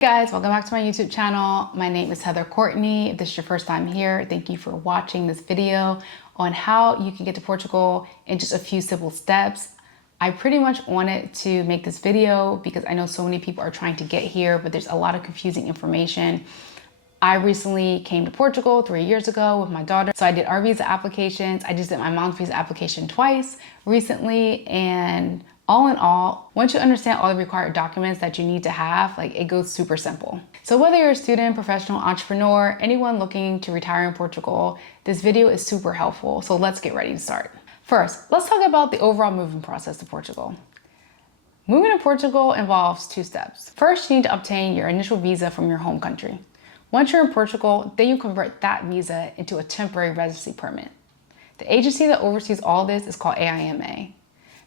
Guys, welcome back to my YouTube channel. My name is Heather Courtney. If this is your first time here, thank you for watching this video on how you can get to Portugal in just a few simple steps. I pretty much wanted to make this video because I know so many people are trying to get here, but there's a lot of confusing information. I recently came to Portugal 3 years ago with my daughter. So I did our visa applications. I just did my mom's visa application twice recently, and all in all, once you understand all the required documents that you need to have, it goes super simple. So whether you're a student, professional, entrepreneur, anyone looking to retire in Portugal, this video is super helpful. So let's get ready to start. First, let's talk about the overall moving process to Portugal. Moving to Portugal involves 2 steps. First, you need to obtain your initial visa from your home country. Once you're in Portugal, then you convert that visa into a temporary residency permit. The agency that oversees all this is called AIMA.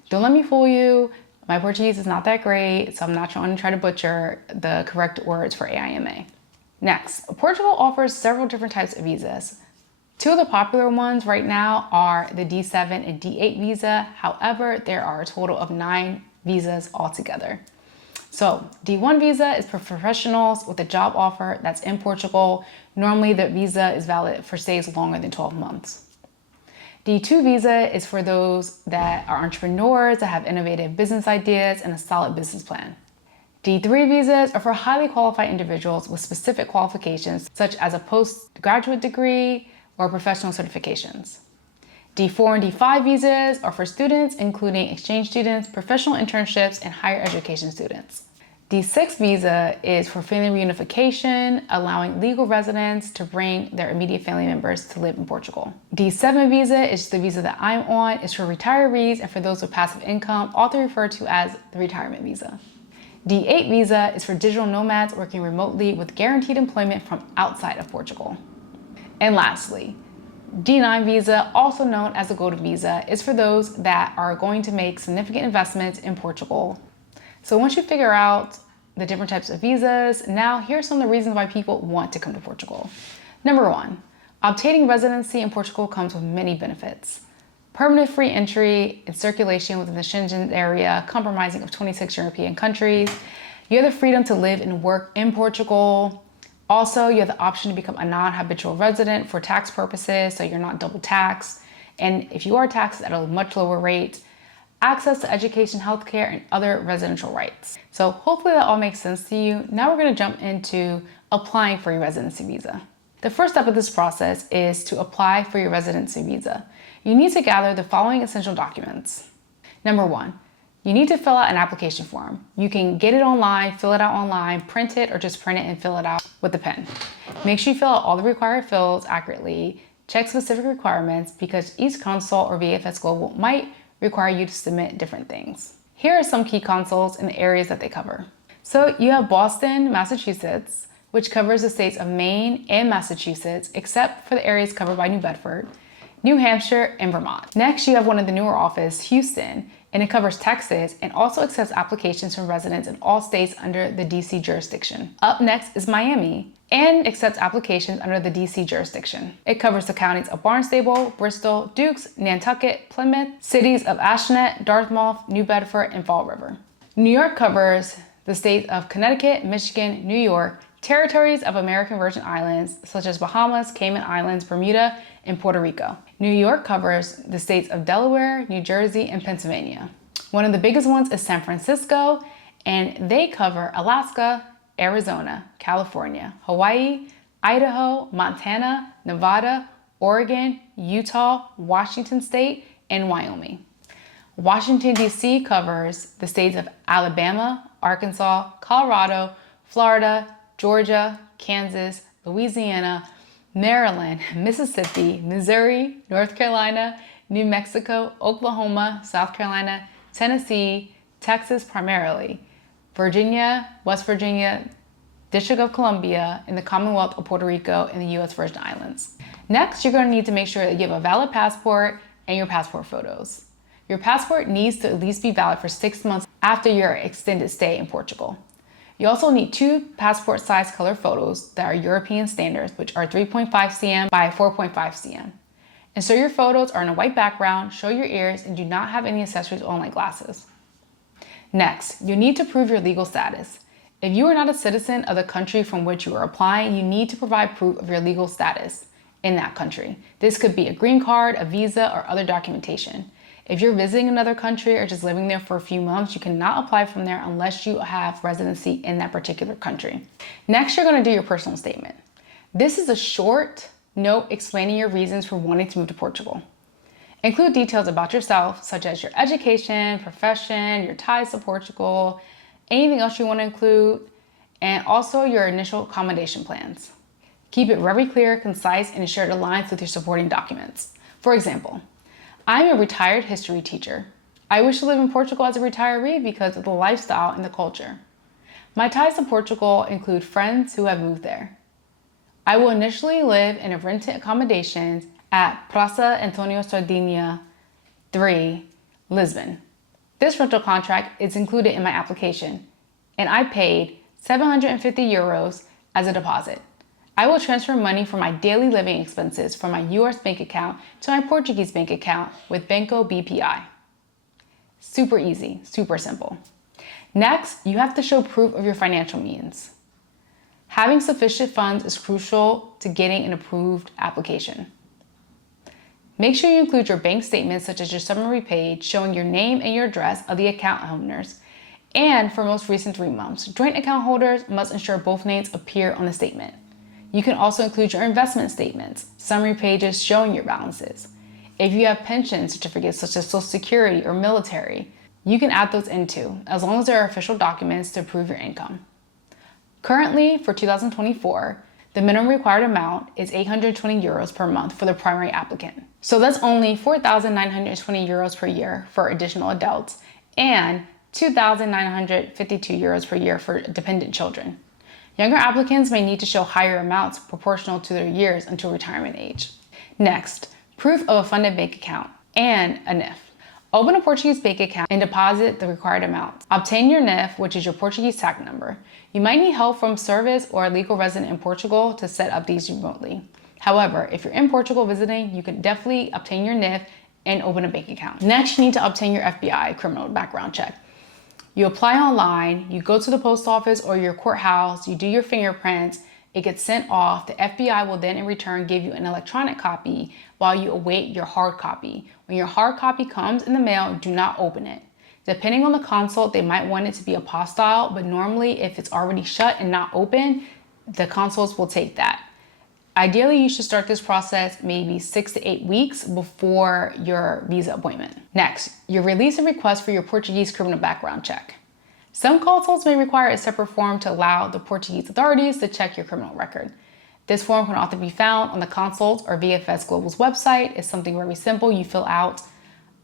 Don't let me fool you. My Portuguese is not that great, so I'm not trying to try to butcher the correct words for AIMA. Next, Portugal offers several different types of visas. 2 of the popular ones right now are the D7 and D8 visa. However, there are a total of 9 visas altogether. So D1 visa is for professionals with a job offer that's in Portugal. Normally the visa is valid for stays longer than 12 months. D2 visa is for those that are entrepreneurs that have innovative business ideas and a solid business plan. D3 visas are for highly qualified individuals with specific qualifications, such as a postgraduate degree or professional certifications. D4 and D5 visas are for students, including exchange students, professional internships, and higher education students. D6 visa is for family reunification, allowing legal residents to bring their immediate family members to live in Portugal. D7 visa is the visa that I'm on. It's for retirees and for those with passive income, often referred to as the retirement visa. D8 visa is for digital nomads working remotely with guaranteed employment from outside of Portugal. And lastly, D9 visa, also known as the golden visa, is for those that are going to make significant investments in Portugal. So once you figure out the different types of visas, now here's some of the reasons why people want to come to Portugal. Number 1, obtaining residency in Portugal comes with many benefits. Permanent free entry and circulation within the Schengen area, comprising of 26 European countries. You have the freedom to live and work in Portugal. Also, you have the option to become a non-habitual resident for tax purposes, so you're not double taxed. And if you are taxed at a much lower rate, access to education, healthcare, and other residential rights. So hopefully that all makes sense to you. Now we're gonna jump into applying for your residency visa. The first step of this process is to apply for your residency visa. You need to gather the following essential documents. Number 1, you need to fill out an application form. You can get it online, fill it out online, print it, or just print it and fill it out with a pen. Make sure you fill out all the required fields accurately, check specific requirements because each consul or VFS Global might require you to submit different things. Here are some key consuls and the areas that they cover. So you have Boston, Massachusetts, which covers the states of Maine and Massachusetts, except for the areas covered by New Bedford, New Hampshire, and Vermont. Next, you have one of the newer offices, Houston, and it covers Texas and also accepts applications from residents in all states under the DC jurisdiction. Up next is Miami and accepts applications under the DC jurisdiction. It covers the counties of Barnstable, Bristol, Dukes, Nantucket, Plymouth, cities of Ashnet, Dartmouth, New Bedford, and Fall River. New York covers the states of Connecticut, Michigan, New York, territories of American Virgin Islands such as Bahamas, Cayman Islands, Bermuda, and Puerto Rico. New York covers the states of Delaware, New Jersey, and Pennsylvania. One of the biggest ones is San Francisco, and they cover Alaska, Arizona, California, Hawaii, Idaho, Montana, Nevada, Oregon, Utah, Washington State, and Wyoming. Washington, D.C. covers the states of Alabama, Arkansas, Colorado, Florida, Georgia, Kansas, Louisiana, Maryland, Mississippi, Missouri, North Carolina, New Mexico, Oklahoma, South Carolina, Tennessee, Texas primarily, Virginia, West Virginia, District of Columbia, and the Commonwealth of Puerto Rico and the U.S. Virgin Islands. Next, you're going to need to make sure that you have a valid passport and your passport photos. Your passport needs to at least be valid for 6 months after your extended stay in Portugal. You also need 2 passport size color photos that are European standards, which are 3.5 cm by 4.5 cm. Ensure your photos are in a white background, show your ears, and do not have any accessories on like glasses. Next, you need to prove your legal status. If you are not a citizen of the country from which you are applying, you need to provide proof of your legal status in that country. This could be a green card, a visa, or other documentation. If you're visiting another country or just living there for a few months, you cannot apply from there unless you have residency in that particular country. Next, you're going to do your personal statement. This is a short note explaining your reasons for wanting to move to Portugal. Include details about yourself, such as your education, profession, your ties to Portugal, anything else you want to include, and also your initial accommodation plans. Keep it very clear, concise, and ensure it aligns with your supporting documents. For example, I'm a retired history teacher. I wish to live in Portugal as a retiree because of the lifestyle and the culture. My ties to Portugal include friends who have moved there. I will initially live in a rented accommodations at Praça Antonio Sardinha 3, Lisbon. This rental contract is included in my application, and I paid 750 euros as a deposit. I will transfer money for my daily living expenses from my US bank account to my Portuguese bank account with Banco BPI. Super easy, super simple. Next, you have to show proof of your financial means. Having sufficient funds is crucial to getting an approved application. Make sure you include your bank statements, such as your summary page showing your name and your address of the account owners, and for most recent 3 months. Joint account holders must ensure both names appear on the statement. You can also include your investment statements, summary pages showing your balances. If you have pension certificates such as Social Security or military, you can add those in too, as long as they are official documents to prove your income. Currently, for 2024, the minimum required amount is 820 euros per month for the primary applicant. So that's only 4,920 euros per year for additional adults and 2,952 euros per year for dependent children. Younger applicants may need to show higher amounts proportional to their years until retirement age. Next, proof of a funded bank account and a NIF. Open a Portuguese bank account and deposit the required amount. Obtain your NIF, which is your Portuguese tax number. You might need help from service or a legal resident in Portugal to set up these remotely. However, if you're in Portugal visiting, you can definitely obtain your NIF and open a bank account. Next, you need to obtain your FBI criminal background check. You apply online, you go to the post office or your courthouse, you do your fingerprints, it gets sent off. The FBI will then in return give you an electronic copy while you await your hard copy. When your hard copy comes in the mail, do not open it. Depending on the consult, they might want it to be apostille, but normally if it's already shut and not open, the consuls will take that. Ideally, you should start this process maybe 6 to 8 weeks before your visa appointment. Next, you release a request for your Portuguese criminal background check. Some consuls may require a separate form to allow the Portuguese authorities to check your criminal record. This form can often be found on the consul's or VFS Global's website. It's something very simple you fill out.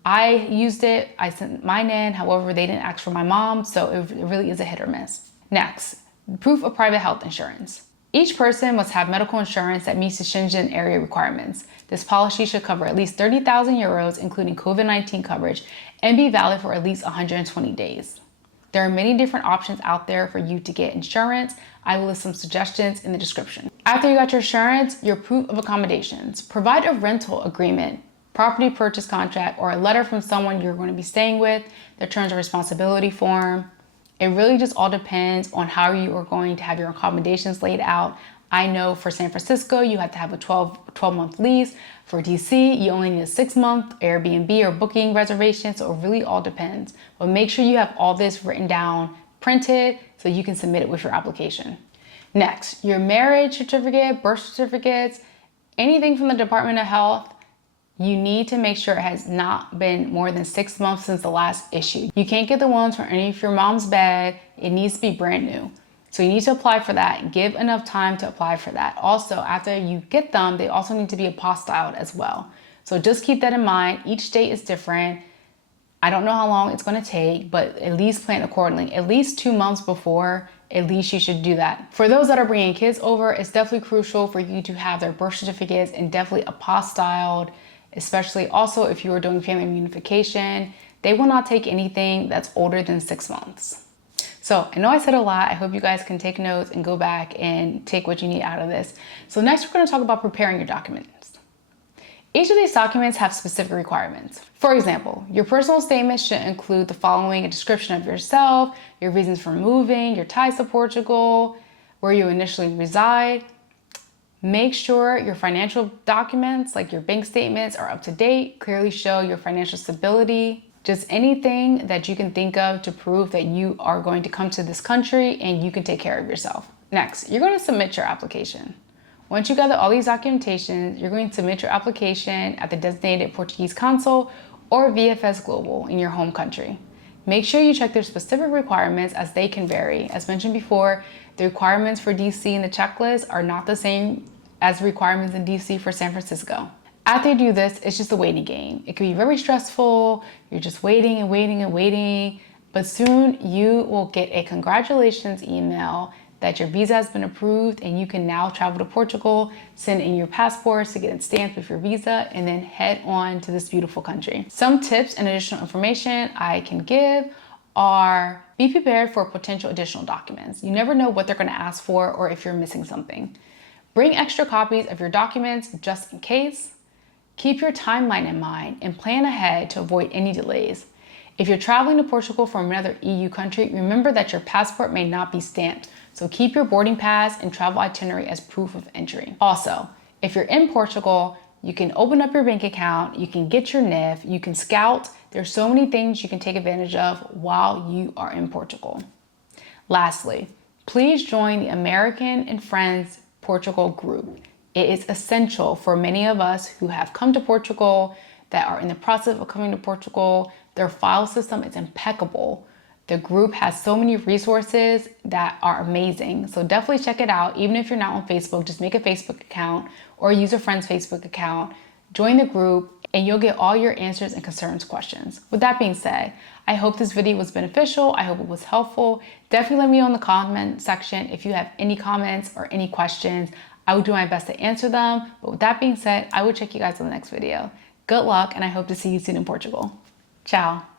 I used it, I sent mine in, however, they didn't ask for my mom, so it really is a hit or miss. Next, proof of private health insurance. Each person must have medical insurance that meets the Schengen area requirements. This policy should cover at least 30,000 euros, including COVID-19 coverage, and be valid for at least 120 days. There are many different options out there for you to get insurance. I will list some suggestions in the description. After you got your insurance, your proof of accommodations. Provide a rental agreement, property purchase contract, or a letter from someone you're going to be staying with, the terms of responsibility form. It really just all depends on how you are going to have your accommodations laid out. I know for San Francisco, you have to have a 12-month lease. For DC, you only need a 6-month Airbnb or booking reservation, so it really all depends. But make sure you have all this written down, printed, so you can submit it with your application. Next, your marriage certificate, birth certificates, anything from the Department of Health, you need to make sure it has not been more than 6 months since the last issue. You can't get the ones from any of your mom's bag. It needs to be brand new. So you need to apply for that. Give enough time to apply for that. Also, after you get them, they also need to be apostilled as well. So just keep that in mind. Each state is different. I don't know how long it's going to take, but at least plan accordingly. At least 2 months before, at least you should do that. For those that are bringing kids over, it's definitely crucial for you to have their birth certificates and definitely apostilled, especially also if you are doing family reunification. They will not take anything that's older than 6 months. So I know I said a lot. I hope you guys can take notes and go back and take what you need out of this. So next we're going to talk about preparing your documents. Each of these documents have specific requirements. For example, your personal statement should include the following: a description of yourself, your reasons for moving, your ties to Portugal, where you initially reside. Make sure your financial documents, like your bank statements, are up to date, clearly show your financial stability. Just anything that you can think of to prove that you are going to come to this country and you can take care of yourself. Next, you're going to submit your application. Once you gather all these documentations, you're going to submit your application at the designated Portuguese consul or VFS Global in your home country. Make sure you check their specific requirements, as they can vary. As mentioned before, the requirements for DC in the checklist are not the same as the requirements in DC for San Francisco. After you do this, it's just a waiting game. It can be very stressful. You're just waiting and waiting and waiting, but soon you will get a congratulations email that your visa has been approved and you can now travel to Portugal, send in your passports to get it stamped with your visa, and then head on to this beautiful country. Some tips and additional information I can give are: be prepared for potential additional documents. You never know what they're going to ask for or if you're missing something. Bring extra copies of your documents just in case. Keep your timeline in mind and plan ahead to avoid any delays. If you're traveling to Portugal from another EU country, remember that your passport may not be stamped, so keep your boarding pass and travel itinerary as proof of entry. Also, if you're in Portugal, you can open up your bank account, you can get your NIF, you can scout. There's so many things you can take advantage of while you are in Portugal. Lastly, please join the American and Friends Portugal group. It is essential for many of us who have come to Portugal, that are in the process of coming to Portugal. Their file system is impeccable. The group has so many resources that are amazing. So definitely check it out. Even if you're not on Facebook, just make a Facebook account or use a friend's Facebook account. Join the group and you'll get all your answers and concerns questions. With that being said, I hope this video was beneficial. I hope it was helpful. Definitely let me know in the comment section if you have any comments or any questions. I will do my best to answer them. But with that being said, I will check you guys in the next video. Good luck, and I hope to see you soon in Portugal. Ciao.